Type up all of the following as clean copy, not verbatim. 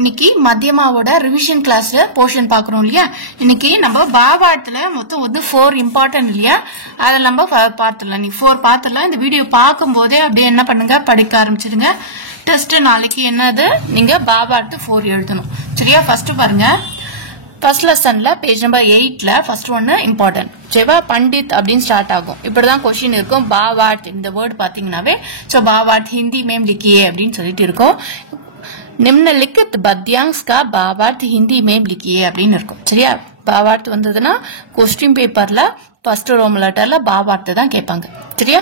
இன்னைக்கு மத்தியமாவோட ரிவிஷன் கிளாஸ்ல போர்ஷன் பாக்குறோம் இல்லையா. இன்னைக்கு நம்ம பாவார்த்துல மொத்தம் வந்து 4 இம்பார்ட்டன்ட் இல்லையா, அதை நம்ம பார்த்துடலாம். நீ 4 பார்த்துடலாம். இந்த வீடியோ பார்க்கும் போதே அப்படியே என்ன பண்ணுங்க, படிக்க ஆரம்பிச்சிருங்க. டெஸ்ட் நாளைக்கு என்னது, நீங்க பாவார்த்து 4 எழுதணும். சரியா? ஃபர்ஸ்ட் பாருங்க, ஃபர்ஸ்ட் லெசன்ல பேஜ் நம்பர் 8ல ஃபர்ஸ்ட் ஒன்னு இம்பார்ட்டன்ட். சரிவா? பண்டித் அப்படின்னு ஸ்டார்ட் ஆகும். இப்படிதான் கொஸ்டின் இருக்கும். பாவார்த் இந்த வேர்டு பாத்தீங்கன்னாவே பாவார்த் ஹிந்தி மேம் லிக்கியே அப்படின்னு சொல்லிட்டு இருக்கும். निम्नलिखित पद्यांश का भावार्थ हिंदी में लिखिए அப்படின்னு இருக்கும். சரியா? பாவார்த் வந்ததுன்னா क्वेश्चन பேப்பர்ல ஃபர்ஸ்ட் ரோம் லெட்டர்ல பாவார்த் தான் கேட்பாங்க. சரியா?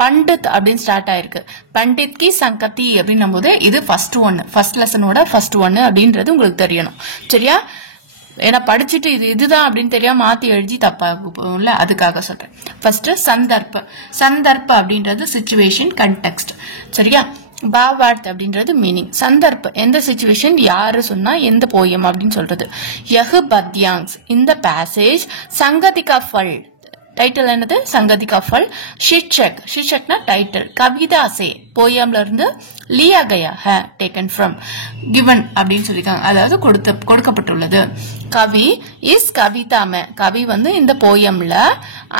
பண்டித் அப்படின்னு ஸ்டார்ட் ஆயிருக்கு. பண்டித் கி சங்கதி அப்படின்னும் போது இது ஃபர்ஸ்ட் ஒன்னு, ஃபர்ஸ்ட் லெசனோட ஃபர்ஸ்ட் ஒன்னு அப்படின்றது உங்களுக்கு தெரியணும். சரியா? ஏன்னா படிச்சுட்டு இதுதான் அப்படின்னு தெரியாம மாத்தி எழுதி தப்பாகும்ல, அதுக்காக சொல்றேன். ஃபர்ஸ்ட் சந்தர்ப்ப. சந்தர்ப்ப அப்படின்றது சிச்சுவேஷன், கண்டெக்ஸ்ட். சரியா? பாவார்த் அப்படின்றது மீனிங். சந்தர்ப்ப எந்த சிச்சுவேஷன், யாரு சொன்னா, எந்த போயம் அப்படின்னு சொல்றது. யஹ் பத்யாங்ஸ் இந்த பேசேஜ், சங்கதி கா ஃபல் டைட்டில் என்னது, சங்கதி கா ஃபல். ஷிட்சக், ஷிட்சக்னா டைட்டில். கவிதா சே போயம்ல இருந்து, லியா கயா ஹை டேக்கன் ஃப்ரம், கிவன் அப்படின்னு சொல்லிருக்காங்க, அதாவது கொடுக்கப்பட்டுள்ளது. கவி இஸ் கவிதா மே, கவி வந்து இந்த போயம்ல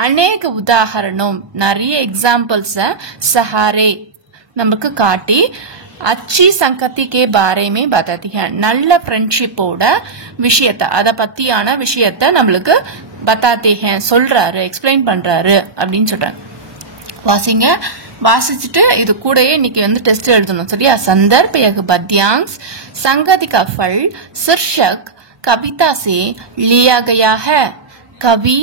அநேக உதாரணம் நிறைய எக்ஸாம்பிள்ஸ் சஹாரே நமக்கு காட்டி अच्छी संगति के बारे में बताती है, நல்ல ஃப்ரெண்ட்ஷிப்போட விஷயத்தை, அத பத்தியான விஷயத்தை நம்மளுக்கு बताते हैं சொல்றாரு, எக்ஸ்பிளைன் பண்றாரு அப்படின்னு சொல்றாங்க. வாசிங்க. வாசிச்சுட்டு இது கூடயே இன்னைக்கு வந்து டெஸ்ட் எழுதணும். சரியா? संदर्भ यह पद्यांश संगति का फल शीर्षक कविता से लिया गया है. कवि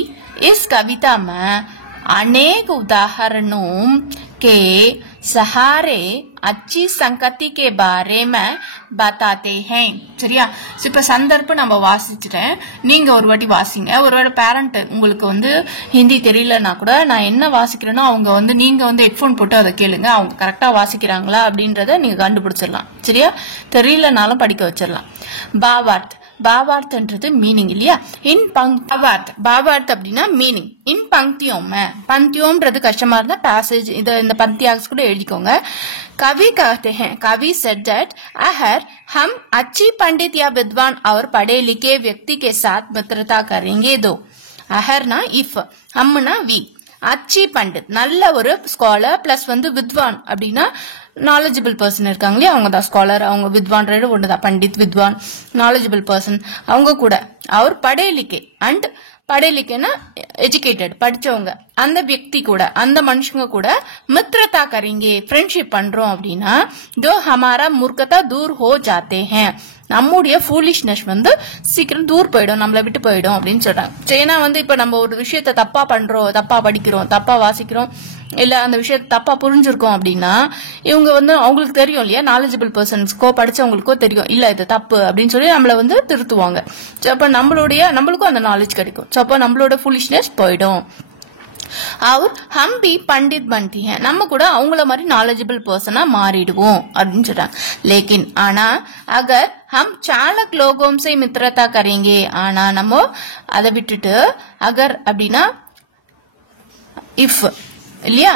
इस कविता में अनेक उदाहरणों के सहारे अच्छी संगति के बारे में बताते हैं. சரியா? இப்ப சந்தர்ப்ப நம்ம வாசிச்சுட்டேன், நீங்க ஒரு வாட்டி வாசிங்க. ஒருவேளை பேரண்ட் உங்களுக்கு வந்து ஹிந்தி தெரியலன்னா கூட நான் என்ன வாசிக்கிறேனோ அவங்க வந்து நீங்க வந்து ஹெட்போன் போட்டு அதை கேளுங்க, அவங்க கரெக்டா வாசிக்கிறாங்களா அப்படின்றத நீங்க கண்டுபிடிச்சிடலாம். சரியா? தெரியலனாலும் படிக்க வச்சிடலாம். பாவார்த், பாவார்த்ன்றது மீனிங் இல்லையா. பாவார்த், பாவார்த் அப்படின்னா மீனிங். இன் பங்கியோம், பங்கியோம்ன்றது கஷ்டமா இருந்தா பேசேஜ் இந்த பந்தியாக்ஸ் கூட எழுதிக்கோங்க. कवि कहते हैं, कवि सेड दैट अगर हम अच्छी पंडित या विद्वान और पढ़े लिखे व्यक्ति के साथ मित्रता करेंगे दो. अगर ना इफ, हम ना वी. अच्छी पंडित நல்ல ஒரு ஸ்காலர், பிளஸ் வந்து வித்வான் அப்படின்னா நாலேஜபிள் பர்சன் இருக்காங்களே அவங்க தான் ஸ்காலர். அவங்க வித்வான் ரெண்டு ஒண்ணுதான், பண்டித் வித்வான் நாலேஜபிள் பர்சன். அவங்க கூட அவர் படே லிக்கே, அண்ட் படே லிக்கேன்னா எஜுகேட்டட் படிச்சவங்க, அந்த व्यक्ति கூட அந்த மனுஷங்க கூட மித்ரதா கரேங்கே ஃப்ரெண்ட்ஷிப் பண்றோம் அப்படின்னா जो हमारा मूर्खता दूर हो जाते हैं, நம்முடைய ஃபூலிஷ்னஸ் வந்து சீக்கிரம் தூர் போயிடும், நம்மளை விட்டு போயிடும் அப்படின்னு சொல்றாங்க. ஏன்னா வந்து இப்ப நம்ம ஒரு விஷயத்த தப்பா பண்றோம், தப்பா படிக்கிறோம், தப்பா வாசிக்கிறோம், இல்ல அந்த விஷயத்த தப்பா புரிஞ்சிருக்கோம் அப்படின்னா இவங்க வந்து அவங்களுக்கு தெரியும் இல்லையா, நாலேஜபிள் பர்சன்ஸ்க்கோ படிச்சவங்களுக்கோ தெரியும் இல்ல இது தப்பு அப்படின்னு சொல்லி நம்மள வந்து திருத்துவாங்க. அப்ப நம்மளுக்கும் அந்த நாலேஜ் கிடைக்கும். அப்ப நம்மளோட ஃபூலிஷ்னஸ் போயிடும். और हम भी पंडित बनती हैं, நம்ம கூட அவங்கள மாதிரி நாலேஜபிள் பர்சனா மாறிடுவோம் அப்படின்னு சொல்றாங்க. लेकिन ஆனா अगर हम चालक लोगों से मित्रता करेंगे, ஆனா நம்ம அதை விட்டுட்டு अगर அப்படின்னா if இல்லையா,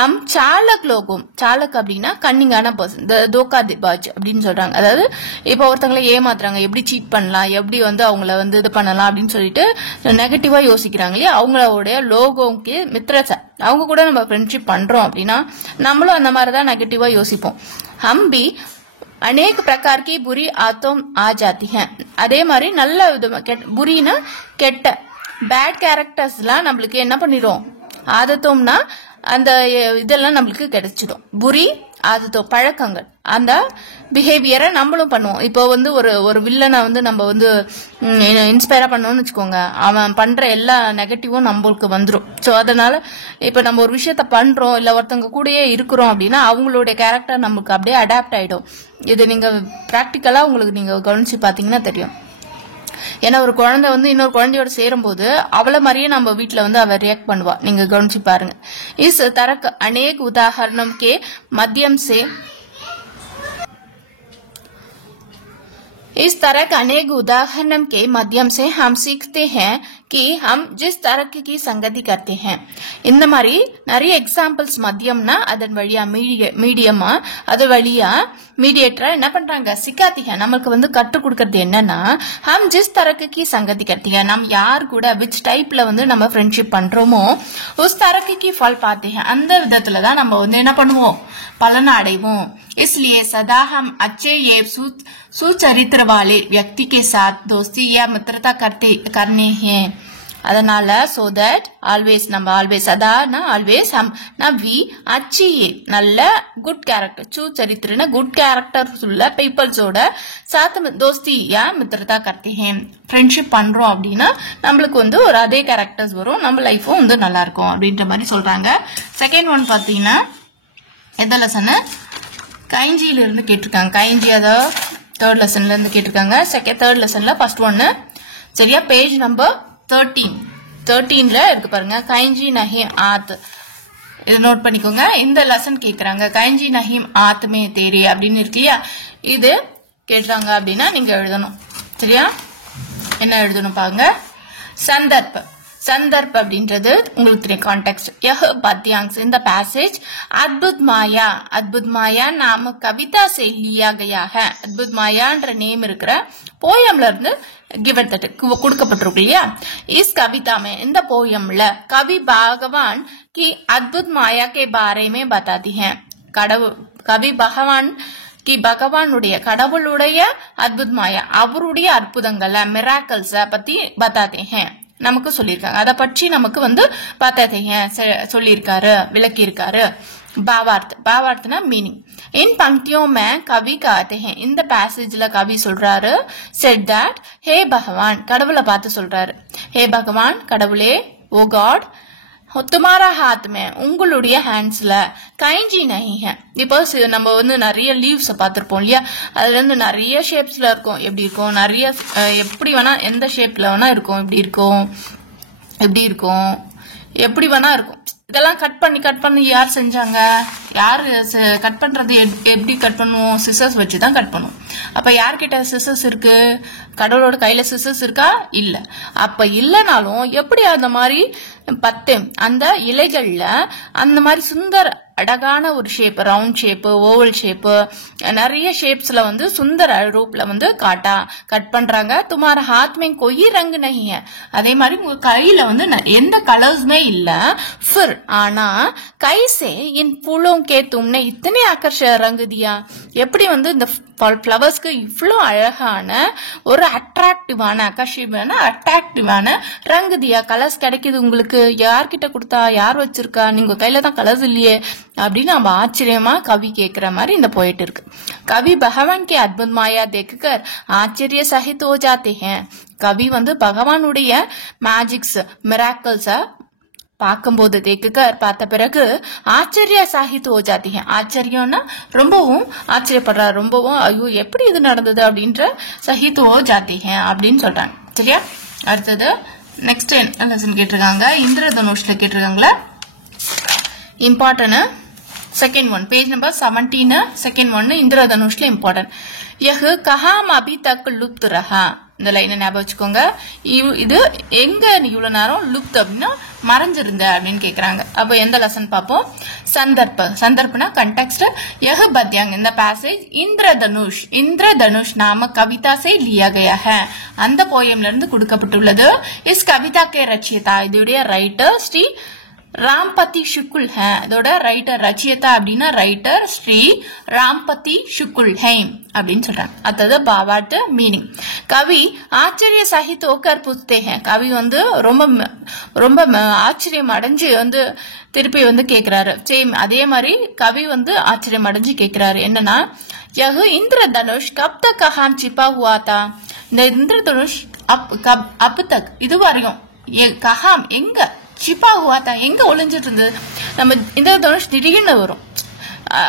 हम चालक लोगों, चालक அப்படின்னா கன்னிங்கான பர்சன், தோக்காதிபாஜ் அப்படின்னு சொல்றாங்க. அதாவது இப்ப ஒருத்தங்களை ஏமாத்துறாங்க, எப்படி சீட் பண்ணலாம், எப்படி வந்து அவங்கள வந்து இது பண்ணலாம் அப்படின்னு சொல்லிட்டு நெகட்டிவா யோசிக்கிறாங்க இல்லையா, அவங்களோட லோகோக்கு மித்ரசா, அவங்க கூட நம்ம ஃப்ரெண்ட்ஷிப் பண்றோம் அப்படின்னா நம்மளும் அந்த மாதிரிதான் நெகட்டிவா யோசிப்போம். हम भी अनेक प्रकार की बुरी आदतों आ जाती हैं, அதே மாதிரி நல்ல விதமா புரினா கெட்ட பேட் கேரக்டர்ஸ் எல்லாம் நம்மளுக்கு என்ன பண்ணிடும், ஆதத்தோம்னா அந்த இதெல்லாம் நம்மளுக்கு கிடைச்சிடும். புரி ஆதத்தோ பழக்கங்கள், அந்த பிஹேவியரை நம்மளும் பண்ணுவோம். இப்போ வந்து ஒரு வில்லனை வந்து நம்ம வந்து இன்ஸ்பயரா பண்ணோம்னு வச்சுக்கோங்க, அவன் பண்ற எல்லா நெகட்டிவும் நம்மளுக்கு வந்துடும். ஸோ அதனால இப்ப நம்ம ஒரு விஷயத்த பண்றோம் இல்ல ஒருத்தவங்க கூடயே இருக்கிறோம் அப்படின்னா அவங்களுடைய கேரக்டர் நமக்கு அப்படியே அடாப்ட் ஆயிடும். இது நீங்க பிராக்டிக்கலா உங்களுக்கு நீங்க கவனிச்சு பாத்தீங்கன்னா தெரியும். ஏன்னா ஒரு குழந்தை வந்து இன்னொரு குழந்தையோட சேரும் போது அவளை மாதிரியே நம்ம வீட்டுல வந்து அவ ரியாக்ட் பண்ணுவா, நீங்க கவனிச்சு பாருங்க. इस तरह अनेक उदाहरणों के माध्यम से इस तरह के अनेक उदाहरणों के माध्यम से हम सीखते हैं कि हम जिस तरह की संगति करते हैं இந்த மாதிரி நிறைய எக்ஸாம்பிள்ஸ் மத்தியம்னா அதன் வழியா மீடியமா அது வழியா மீடியேட்டரா என்ன பண்றாங்க சிக்காத்தி है நமக்கு வந்து கற்றுக் கொடுக்கிறது என்னன்னா हम जिस तरह की संगति करते हैं நாம் யார் கூட which டைப்ல வந்து நம்ம ஃப்ரெண்ட்ஷிப் பண்றோமோ उस तरह की फल पाते हैं அந்த விதத்துல தான் நம்ம வந்து என்ன பண்ணுவோம் பலன் அடைவோம் इसलिए सदा हम अच्छे ये सुचरित्र वाले व्यक्ति के साथ दोस्ती या मित्रता करने हैं அதனால so that always நம்ம always அதானா always हम ना we अच्छी நல்ல good character சுச்சரித்திரன good characters உள்ள peopleஸோட साथ दोस्ती या मित्रता करते हैं friendship பண்றோம் அப்படினா நமக்கு வந்து ஒரு அதே characters வரும் நம்ம லைஃபும் வந்து நல்லா இருக்கும் அப்படின்ற மாதிரி சொல்றாங்க செகண்ட் ஒன் பாத்தீங்கன்னா எந்த லெசன் கைஞ்சியில இருந்து கேட்டிருக்காங்க கைஞ்சி அத தேர்ட் லெசன்ல இருந்து கேட்டிருக்காங்க தேர்ட் லெசன்ல ஃபர்ஸ்ட் ஒன் சரியா பேஜ் நம்பர் 13ல இருக்கு பாருங்க கைஞ்சி நஹீம் ஆத் இது நோட் பண்ணிக்கோங்க இந்த லெசன் கேக்குறாங்க கைஞ்சி நஹீம் ஆத் மே தேரி அப்படின்னு இருக்குல்லையா இது கேட்றாங்க அப்படின்னா நீங்க எழுதணும் சரியா என்ன எழுதணும் பாருங்க संदर्भ அப்படின்றது உங்களுக்கு தெரியும் கான்டெக்ஸ்ட் यह पद्यांश इन द पैसेज अद्भुत माया नाम कविता से लिया गया है अद्भुत मायाன்ற நேம் இருக்கிற போயம்ல இருந்து given that கொடுக்கப்பட்டிருக்கு இல்லையா इस कविता में இந்த போயம்ல कवि भगवान की अद्भुत माया के बारे में बताती है कवि भगवान की भगवानुடைய கடவுளுடைய अद्भुत माया அவருடைய அற்புதங்களை मिराकल्स பத்தி बताते हैं நமக்கு சொல்லிருக்காங்க அத பற்றி நமக்கு வந்து बताते சொல்லிருக்காரு விளக்கி இருக்காரு भावार्थना मीनिंग इन पंक्तियों में कवि कहते हैं இந்த पैसेजல कवि சொல்றாரு said that हे भगवान கடவுளை பார்த்து சொல்றாரு हे भगवान கடவுளே ओ गॉड तुम्हारा हाथ में உங்களுடைய ஹேண்ட்ஸ்ல கைஞ்சி नहीं है இப்போ நம்ம வந்து நிறைய லீவ்ஸ் பாத்திருப்போம் இல்லையா அதுல இருந்து நிறைய ஷேப்ஸ்ல இருக்கும் எப்படி இருக்கும் நிறைய எப்படி வேணா எந்த ஷேப்ல வேணா இருக்கும் எப்படி வேணா இருக்கும் இதெல்லாம் கட் பண்ணி யார் செஞ்சாங்க யாரு கட் பண்றது எப்படி கட் பண்ணுவோம் சிசர்ஸ் வச்சு தான் கட் பண்ணுவோம் அப்ப யார்கிட்ட சிசர்ஸ் இருக்கு கடவுளோட கையில சிசர்ஸ் இருக்கா இல்ல அப்ப இல்லனாலும் எப்படி அந்த மாதிரி அந்த இலைகள்ல அந்த மாதிரி சுந்தர அழகான ஒரு shape round shape oval shape நிறைய ஷேப்ஸ்ல வந்து சுந்தர ரூப்ல வந்து கட் பண்றாங்க तुम्हारा हाथ में कोई रंग नहीं है அதே மாதிரி உங்க கையில வந்து எந்த கலர்ஸ்மே இல்ல फिर ஆனா कैसे इन फूलों के तुमने इतने आकर्षक रंग दिया எப்படி வந்து இந்த ஃப்ளவர்ஸ்க்கு இவ்ளோ அழகான ஒரு அட்ராக்டிவான அட்ராக்டிவான ரங் தியா கலர்ஸ் கிடைக்குது உங்களுக்கு யார்கிட்ட கொடுத்தா யார் வச்சிருக்கா நீங்க கையில தான் கலர்ஸ் இல்லையே அப்படின்னு நம்ம ஆச்சரியமா கவி கேக்குற மாதிரி இந்த போயிட்டு இருக்கு कवि भगवान के अद्भुत माया देखकर आश्चर्य सहित हो जाते हैं कवि வந்து பகவானுடைய மேஜிக்ஸ் மிராக்கிள்ஸ் பார்க்கும்போது பார்த்த பிறகு ஆச்சரிய சாஹித் हो जाती है ஆச்சரியம்னா ரொம்பவும் ஆச்சரியப்படுறாரு ரொம்பவும் ஐயோ எப்படி இது நடந்தது அப்படின்ற சஹித் हो जाती है அப்படின்னு சொல்றாங்க சரியா அடுத்தது நெக்ஸ்ட் லெசன் கேட்டிருக்காங்க இந்திரதனுஷ்ல கேட்டிருக்காங்களா important second one page number 17 second one Indradhanush important यह कहां अभी तक लुप्त रहा இந்த லைனை ஞாபகம் வச்சுக்கோங்க இது எங்க இவ்வளவு நேரம் லுப்த் அப்படின்னா மறைஞ்சிருந்த அப்படின்னு கேக்குறாங்க அப்ப எந்த லெசன் பாப்போம் संदर्भना कंटेक्स्ट यह पद्यांश இந்த पैसेज इंद्रधनुष नामक कविता से लिया गया है அந்த போயம்ல இருந்து கொடுக்கப்பட்டுள்ளது इस कविता के रचयिता இதுடைய ரைட்டர் ஸ்ரீ रामपति शुक्ल है அதோட ரைட்டர் ரச்சயிதா அப்படினா ரைட்டர் ஸ்ரீ ராம்பதி शुक्ल है அப்படின்னு சொல்றாங்க அதாவது பாவார்த்த மீனிங் கவி ஆச்சரிய சஹித் होकर पूछते हैं கவி வந்து ரொம்ப ஆச்சரியம் அடைஞ்சு வந்து திருப்பி வந்து கேக்குறாரு சேம் அதே மாதிரி கவி வந்து ஆச்சரியம் அடைஞ்சு கேக்குறாரு என்னன்னா यह इंद्रधनुष कब तक कहां छिपा हुआ था இந்த इंद्रधनुष अब तक இதுவரையும் कहां எங்க छिपा हुआ था எங்க ஒளிஞ்சிட்டு இருந்தது நம்ம इंद्रधनुष திடீர்னு வரும்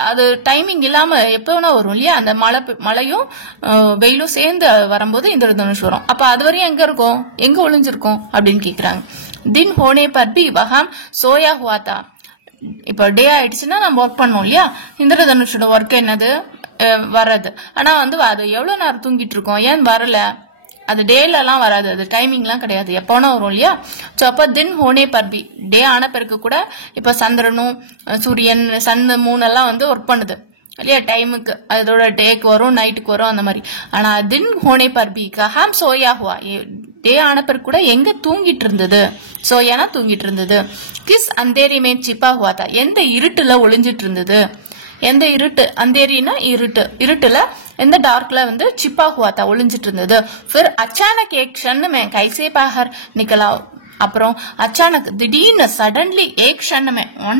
அது டைமிங் இல்லாம எப்ப வேணா வரும் இல்லையா அந்த மழையும் வெயிலும் சேர்ந்து வரும்போது इंद्रधनुष வரும் அப்ப அதுவரையும் எங்க இருக்கும் எங்க ஒளிஞ்சிருக்கும் அப்படின்னு கேக்குறாங்க दिन होने पर भी वहां सोया हुआ था இப்ப டே ஆயிடுச்சுன்னா நம்ம ஒர்க் பண்ணோம் இல்லையா इंद्रधनुषோட ஒர்க் என்னது வரது ஆனா வந்து அது எவ்வளவு நேரம் தூங்கிட்டு இருக்கோம் ஏன் வரல அது டேலலாம் வராது, அது டைமிங்லாம் கிடையாது, எப்போனா வரும் இல்லையா. ஸோ அப்போ தின் ஹோனே பர்பி டே ஆன பிறகு கூட இப்போ சந்திரனும் சூரியன் சன் மூன் எல்லாம் வந்து ஒர்க் பண்ணுது இல்லையா, டைமுக்கு அதோட டேக்கு வரும் நைட்டுக்கு வரும் அந்த மாதிரி. ஆனா தின் ஹோனே பர்பி கஹாம் சோயா ஹுவா டே ஆன பிறகு கூட எங்க தூங்கிட்டு இருந்தது, சோயானா தூங்கிட்டு இருந்தது. கிஸ் அந்தேரி மே சிப்பா ஹுவா தா எந்த இருட்டுல ஒளிஞ்சிட்டு இருந்தது, எந்த இருட்டு அந்தேரினா இருட்டு, இருட்டுல எந்த டார்க்ல வந்து சிப்பா ஹுவா தா ஒளிஞ்சிட்டு இருந்தது. फिर अचानक एक क्षण में कैसे बाहर निकला அப்புறம் அச்சானக் திடீர்னு சடன்லி ஏக் க்ஷணமே 1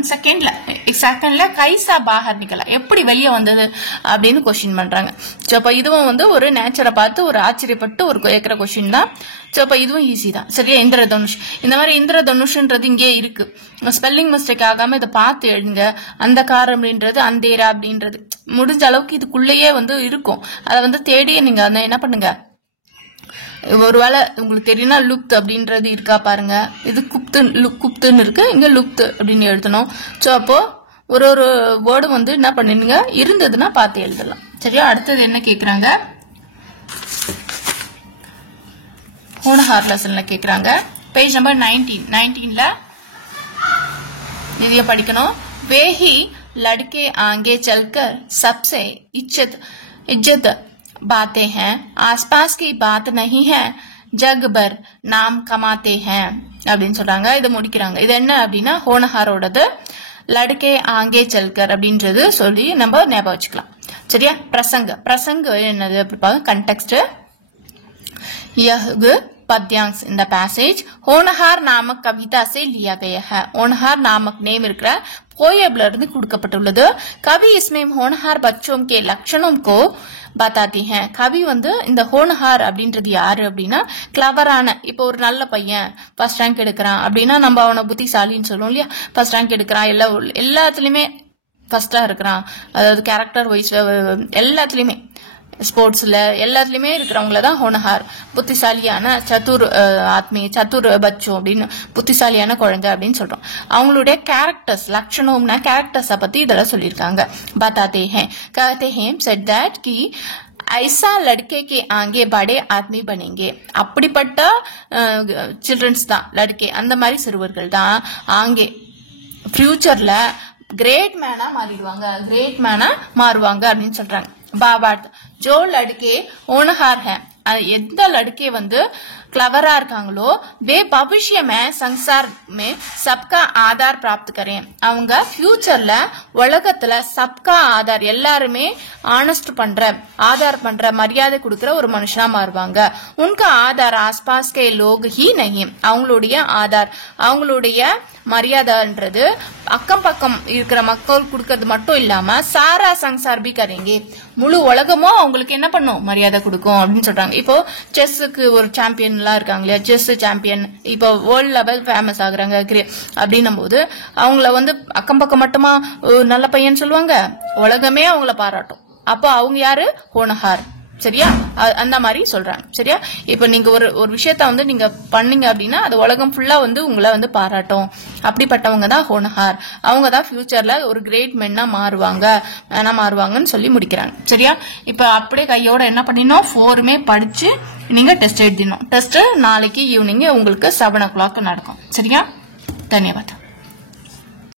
செகண்ட்ல கைசா பாஹர் நிக்கலா எப்படி வெளியே வந்தது அப்படின்னு கொஸ்டின் பண்றாங்க. சோ அப்ப இதுவும் வந்து ஒரு நேச்சரை பார்த்து ஒரு ஆச்சரியப்பட்டு ஒரு கேட்கிற கொஸ்டின் தான். சோ அப்ப இதுவும் ஈஸி தான் சரியா. இந்திரதனுஷ் இந்த மாதிரி இந்திரதனுஷ்ன்றது இங்கே இருக்கு, ஸ்பெல்லிங் மிஸ்டேக் ஆகாம இதை பார்த்து எழுதுங்க. அந்த கார் அப்படின்றது அந்தேரா அப்படின்றது முடிஞ்ச அளவுக்கு இதுக்குள்ளேயே வந்து இருக்கும், அதை வந்து தேடி நீங்க அதை என்ன பண்ணுங்க. ஒருவேளை உங்களுக்கு தெரியும்னா லுப்த் அப்படின்றது இருக்கா பாருங்க, இது குப்துன்னு இருக்கு, இங்க லுப்த் அப்படின்னு எழுதணும். சோ அப்போ ஒரு ஒரு வேர்டு வந்து என்ன பண்ணிடுங்க இருந்ததுன்னா பார்த்து எழுதலாம் சரியா. அடுத்தது என்ன கேக்குறாங்க, ஹோனஹார் லெசன்ல கேக்குறாங்க. பேஜ் நம்பர் 19ல இதைய படிக்கணும். வேஹி லடுக்கே ஆங்கே चलकर सबसे इज्जत बातें हैं, आसपास की बात नहीं है, जग भर नाम कमाते हैं அப்படின்னு சொல்றாங்க. இதை முடிக்கிறாங்க. இது என்ன அப்படின்னா ஹோனஹாரோடது லடுக்கே ஆங்கே செல்கர் அப்படின்றது சொல்லி நம்ம ஞாபகம் வச்சுக்கலாம் சரியா. பிரசங்க என்னது அப்படி பாருங்க. கண்டெக்ஸ்ட் यह पद्यांश इन द पैसेज होनहार नामक कविता से लिया गया है. होनहार नामक नेम இருக்கிற போயம்ல இருந்து கொடுக்கப்பட்டுள்ளது. கவி इसमें होनहार बच्चों के लक्षणों को बताती हैं. கவி வந்து இந்த ஹோனஹார் அப்படின்றது யாரு அப்படின்னா கிளவரான, இப்போ ஒரு நல்ல பையன் ஃபர்ஸ்ட் ரேங்க் எடுக்கிறான் அப்படின்னா நம்ம அவனை புத்திசாலின்னு சொல்லுவோம் இல்லையா. ஃபர்ஸ்ட் ரேங்க் எடுக்கிறான், எல்லாத்துலயுமே ஃபர்ஸ்டா இருக்கிறான், அதாவது கேரக்டர் வைஸ் எல்லாத்துலயுமே ஸ்போர்ட்ஸ்ல எல்லாத்துலயுமே இருக்கிறவங்களதான் ஹோனஹார், புத்திசாலியான சத்துர் பச்சோ அப்படின்னு புத்திசாலியான குழந்தை அப்படின்னு சொல்றோம். அவங்களுடைய கேரக்டர்ஸ் லட்சணம்னா கேரக்டர்ஸ பத்தி இதெல்லாம் சொல்லியிருக்காங்க. बताते हैं कहते हैं said that कि ஐசா லட்கே கே ஆங்கே படே ஆத்மி பனேங்கே. அப்படிப்பட்ட சில்ட்ரன்ஸ் தான் லட்கே, அந்த மாதிரி சிறுவர்கள் தான் ஆங்கே ஃபியூச்சர்ல கிரேட் மேனா மாறுவாங்க அப்படின்னு சொல்றாங்க. बाबार्थ जो लड़के होनहार हैं, எந்த லடுக்கே வந்து கிளவரா இருக்காங்களோ வே பவிஷ்ய மே சங்சார் மே சப்கா ஆதார் பிராப்த் கரேன். அவங்க ஃபியூச்சர்ல உலகத்துல சப்கா ஆதார் எல்லாருமே ஆதார் பண்ற மரியாதை கொடுக்கிற ஒரு மனுஷனா மாறுவாங்க. உனக்கு ஆதார் ஆஸ்பாஸ் கே லோக் ஹி நஹி. அவங்களுடைய மரியாதைன்றது அக்கம் பக்கம் இருக்கிற மக்கள் கொடுக்கறது மட்டும் இல்லாம சாரா சங்சார் பி கரேங்க, முழு உலகமும் அவங்களுக்கு என்ன பண்ணும் மரியாதை கொடுக்கும் அப்படின்னு சொல்றாங்க. இப்போ செஸ்ஸுக்கு ஒரு சாம்பியன் எல்லாம் இருக்காங்க இல்லையா, செஸ் சாம்பியன் இப்போ வேர்ல்ட் லெவல் ஃபேமஸ் ஆகுறாங்க அப்படின்னும் போது அவங்கள வந்து அக்கம் பக்கம் மட்டுமா நல்ல பையன் சொல்லுவாங்க, உலகமே அவங்கள பாராட்டும். அப்போ அவங்க யாரு ஹோனஹார் சரியா, அந்த மாதிரி சொல்றாங்க சரியா. இப்ப நீங்க ஒரு விஷயத்த வந்து நீங்க பண்ணீங்க அப்படின்னா அது உலகம் ஃபுல்லா வந்து உங்களை வந்து பாராட்டும். அப்படிப்பட்டவங்க தான் ஹோனஹார், அவங்க தான் ஃபியூச்சர்ல ஒரு கிரேட் மென்னா மாறுவாங்கன்னு சொல்லி முடிக்கிறாங்க சரியா. இப்ப அப்படியே கையோட என்ன பண்ணினோம் 4மே படிச்சு நீங்க டெஸ்ட் எழுதினோம். டெஸ்ட் நாளைக்கு ஈவினிங் உங்களுக்கு 7 o'clock நடக்கும் சரியா. தன்யவாத்.